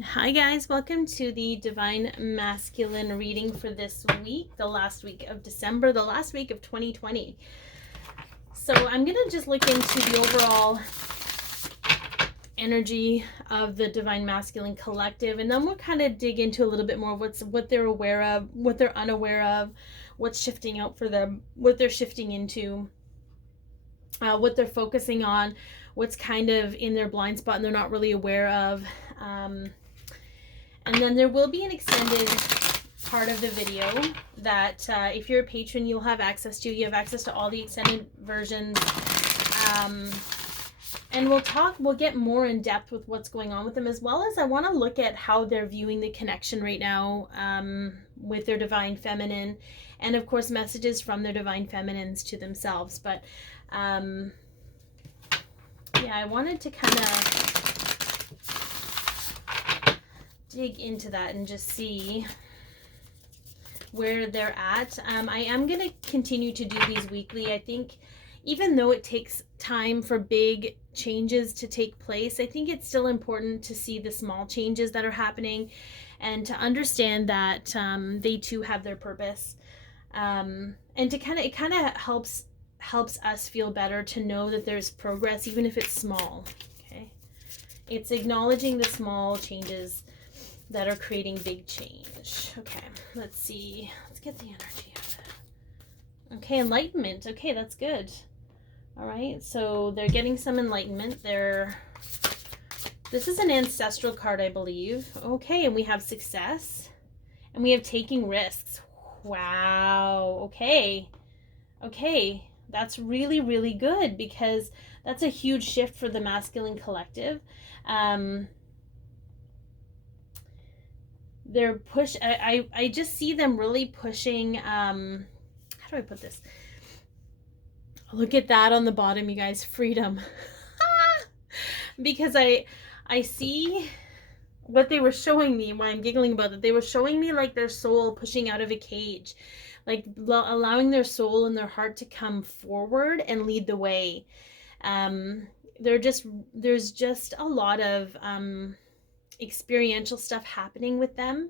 Hi guys, welcome to the Divine Masculine reading for this week, the last week of December, the last week of 2020. So I'm going to just look into the overall energy of the Divine Masculine collective, and then we'll kind of dig into a little bit more of what they're aware of, what they're unaware of, what's shifting out for them, what they're shifting into, what they're focusing on, what's kind of in their blind spot and they're not really aware of. And then there will be an extended part of the video that if you're a patron, you'll have access to. You have access to all the extended versions. And we'll get more in depth with what's going on with them, as well as I want to look at how they're viewing the connection right now with their divine feminine, and of course messages from their divine feminines to themselves. But yeah, I wanted to kind of dig into that and just see where they're at. I am going to continue to do these weekly. I think even though it takes time for big changes to take place, I think it's still important to see the small changes that are happening and to understand that they too have their purpose. And to it kind of helps us feel better to know that there's progress, even if it's small. Okay, it's acknowledging the small changes that are creating big change. Okay, let's see. Let's get the energy of it. Okay, enlightenment. Okay, that's good. All right, so they're getting some enlightenment. This is an ancestral card, I believe. Okay, and we have success. And we have taking risks. Wow. Okay. Okay, that's really, really good, because that's a huge shift for the masculine collective. They're I just see them really pushing, how do I put this? Look at that on the bottom, you guys, freedom. Because I see what they were showing me, why I'm giggling about it. They were showing me like their soul pushing out of a cage, like allowing their soul and their heart to come forward and lead the way. There's just a lot of experiential stuff happening with them.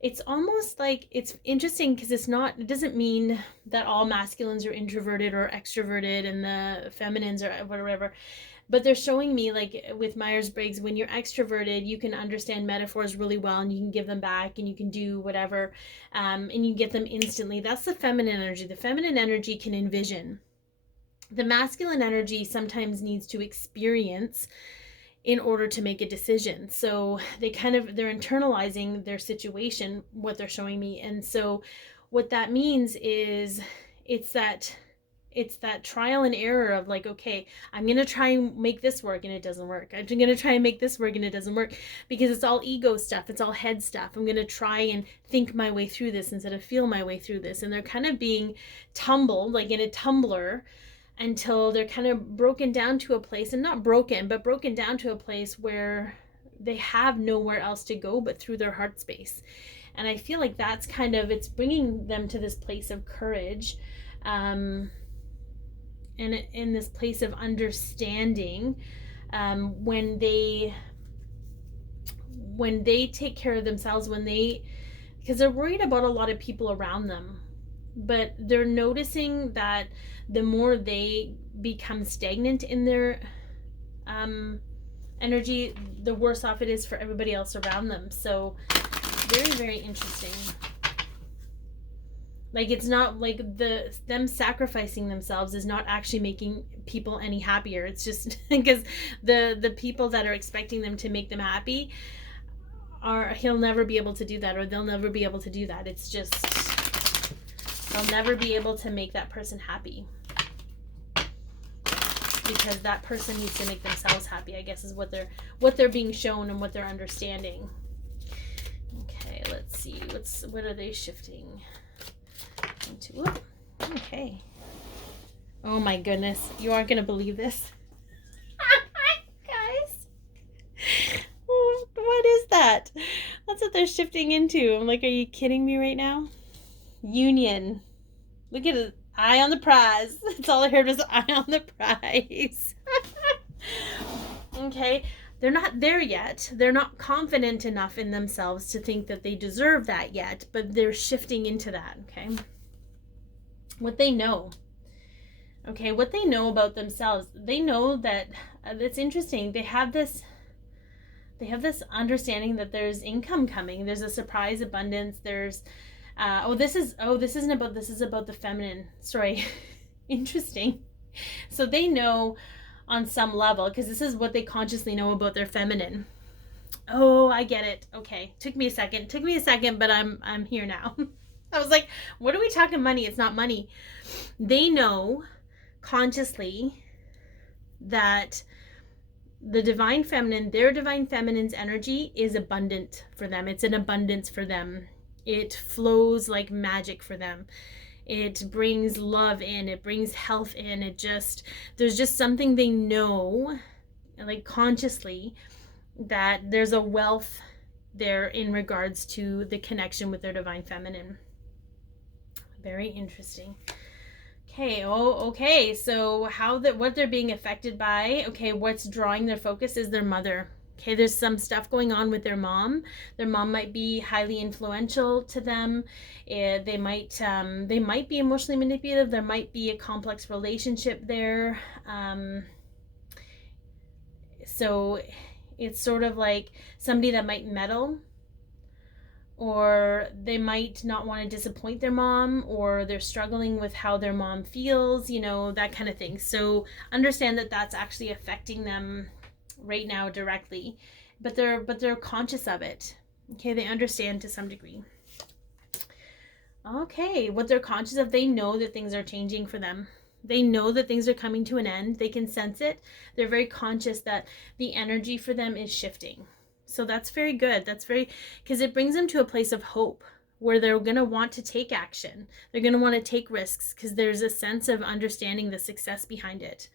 It's almost like, it's interesting because it doesn't mean that all masculines are introverted or extroverted and the feminines are whatever, but they're showing me, like with Myers-Briggs, when you're extroverted, you can understand metaphors really well and you can give them back and you can do whatever, and you get them instantly. That's the feminine energy. The feminine energy can envision. The masculine energy sometimes needs to experience in order to make a decision. So they're internalizing their situation, what they're showing me. And so what that means is it's that trial and error of like, okay, I'm going to try and make this work and it doesn't work. I'm going to try and make this work and it doesn't work, because it's all ego stuff. It's all head stuff. I'm going to try and think my way through this instead of feel my way through this. And they're kind of being tumbled like in a tumbler until they're kind of broken down to a place, and not broken, but broken down to a place where they have nowhere else to go but through their heart space. And I feel like that's it's bringing them to this place of courage, and in this place of understanding, when they take care of themselves, because they're worried about a lot of people around them, but they're noticing that the more they become stagnant in their energy, the worse off it is for everybody else around them. So very, very interesting. Like, it's not like them sacrificing themselves is not actually making people any happier. It's just because the people that are expecting them to make them happy he'll never be able to do that, or they'll never be able to do that. It's just, they'll never be able to make that person happy, because that person needs to make themselves happy, I guess, is what they're being shown and what they're understanding. Okay, let's see, what are they shifting into? Ooh, okay. Oh my goodness, you aren't gonna believe this. Guys, what is that? That's what they're shifting into. I'm like, are you kidding me right now? Union. Look at it. Eye on the prize. That's all I heard was eye on the prize. Okay. they're not there yet. They're not confident enough in themselves to think that they deserve that yet, but they're shifting into that, okay? What they know. Okay, what they know about themselves. They know that it's interesting. They have this understanding that there's income coming. There's a surprise abundance. There's this is about the feminine. Sorry. Interesting. So they know on some level, because this is what they consciously know about their feminine. Oh, I get it. Okay. Took me a second, but I'm here now. I was like, what are we talking money? It's not money. They know consciously that the divine feminine, their divine feminine's energy is abundant for them. It's an abundance for them. It flows like magic for them. It brings love in, it brings health in. There's just something they know, like consciously, that there's a wealth there in regards to the connection with their divine feminine. Very interesting. Okay, so what they're being affected by, okay, what's drawing their focus is their mother. Okay, there's some stuff going on with their mom. Their mom might be highly influential to them. They might be emotionally manipulative. There might be a complex relationship there. So it's sort of like somebody that might meddle, or they might not want to disappoint their mom, or they're struggling with how their mom feels, that kind of thing. So understand that that's actually affecting them right now directly, but they're conscious of it. Okay, they understand to some degree. Okay, what they're conscious of, they know that things are changing for them. They know that things are coming to an end. They can sense it. They're very conscious that the energy for them is shifting. So that's very good. Because it brings them to a place of hope where they're going to want to take action. They're going to want to take risks because there's a sense of understanding the success behind it.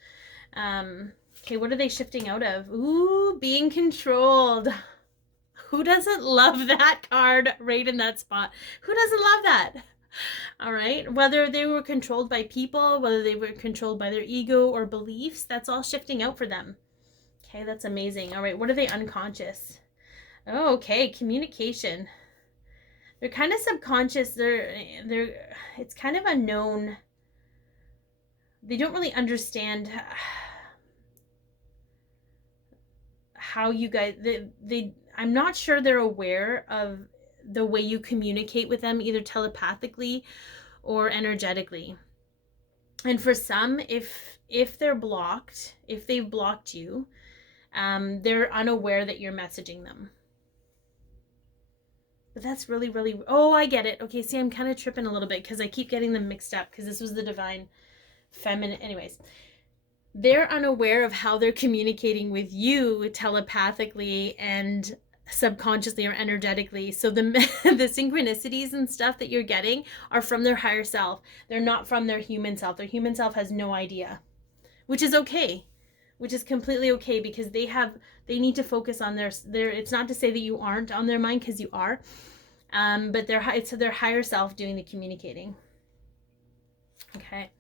Okay, what are they shifting out of? Ooh, being controlled. Who doesn't love that card right in that spot? Who doesn't love that? All right, whether they were controlled by people, whether they were controlled by their ego or beliefs, that's all shifting out for them. Okay, that's amazing. All right, what are they unconscious? Oh, okay, communication. They're kind of subconscious. It's kind of unknown. They don't really understand how you guys, I'm not sure they're aware of the way you communicate with them, either telepathically or energetically. And for some, if they're blocked, if they've blocked you, they're unaware that you're messaging them. But that's really, really, oh, I get it. Okay, see, I'm kind of tripping a little bit because I keep getting them mixed up because this was the divine feminine. Anyways, they're unaware of how they're communicating with you telepathically and subconsciously or energetically. So the synchronicities and stuff that you're getting are from their higher self. They're not from their human self. Their human self has no idea, which is okay, which is completely okay, because they need to focus on their it's not to say that you aren't on their mind, because you are, but it's their higher self doing the communicating. Okay.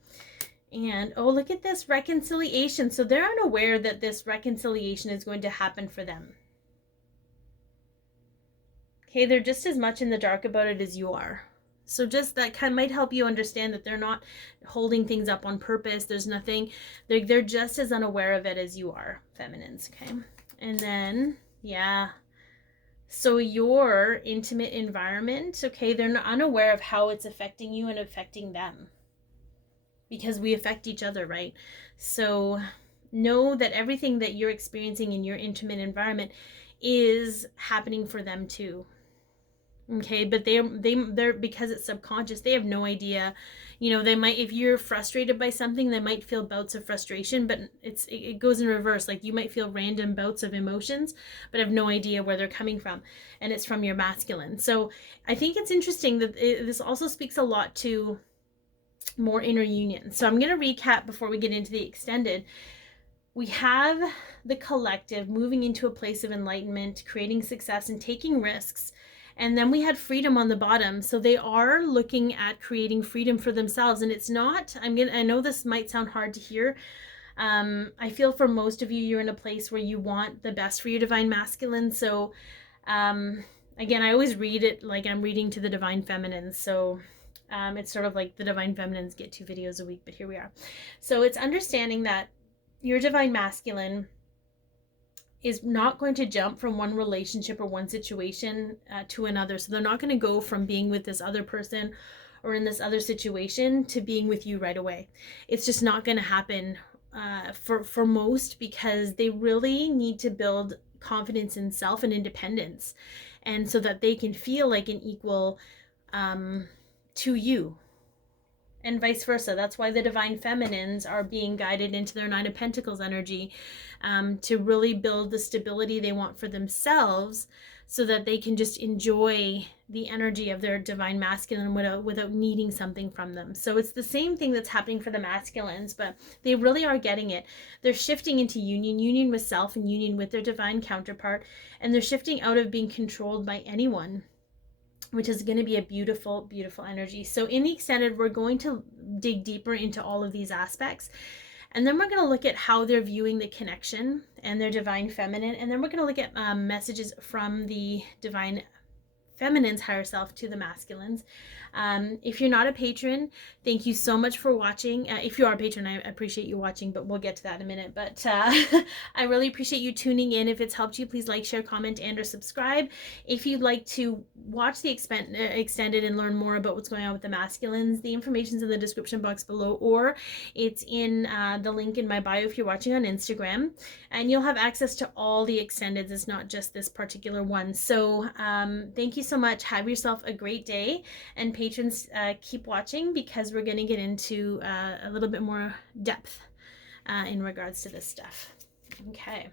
And oh, look at this reconciliation. So they're unaware that this reconciliation is going to happen for them. Okay, they're just as much in the dark about it as you are. So just that might help you understand that they're not holding things up on purpose. There's nothing, they're just as unaware of it as you are, feminines, okay? And then, yeah. So your intimate environment, okay, they're not unaware of how it's affecting you and affecting them, because we affect each other, right? So know that everything that you're experiencing in your intimate environment is happening for them too. Okay, but they're because it's subconscious, they have no idea. They might, if you're frustrated by something, they might feel bouts of frustration, but it goes in reverse. Like you might feel random bouts of emotions, but have no idea where they're coming from, and it's from your masculine. So I think it's interesting that this also speaks a lot to more inner union. So I'm going to recap before we get into the extended. We have the collective moving into a place of enlightenment, creating success and taking risks. And then we had freedom on the bottom. So they are looking at creating freedom for themselves. And it's not, I know this might sound hard to hear. I feel for most of you, you're in a place where you want the best for your divine masculine. So again, I always read it like I'm reading to the divine feminines. So it's sort of like the divine feminines get 2 videos a week, but here we are. So it's understanding that your divine masculine is not going to jump from one relationship or one situation to another. So they're not going to go from being with this other person or in this other situation to being with you right away. It's just not going to happen for most, because they really need to build confidence in self and independence, and so that they can feel like an equal to you, and vice versa. That's why the divine feminines are being guided into their 9 of Pentacles energy, to really build the stability they want for themselves, so that they can just enjoy the energy of their divine masculine without needing something from them. So it's the same thing that's happening for the masculines, but they really are getting it. They're shifting into union with self and union with their divine counterpart, and they're shifting out of being controlled by anyone, which is going to be a beautiful, beautiful energy. So in the extended, we're going to dig deeper into all of these aspects. And then we're going to look at how they're viewing the connection and their divine feminine. And then we're going to look at messages from the divine feminine's higher self to the masculines. If you're not a patron, thank you so much for watching. If you are a patron, I appreciate you watching, but we'll get to that in a minute. But I really appreciate you tuning in. If it's helped you, please like, share, comment, and or subscribe. If you'd like to watch the extended and learn more about what's going on with the masculines, the information's in the description box below, or it's in the link in my bio if you're watching on Instagram, and you'll have access to all the extendeds. It's not just this particular one. So thank you so much. Have yourself a great day, and patrons, keep watching, because we're going to get into a little bit more depth in regards to this stuff. Okay.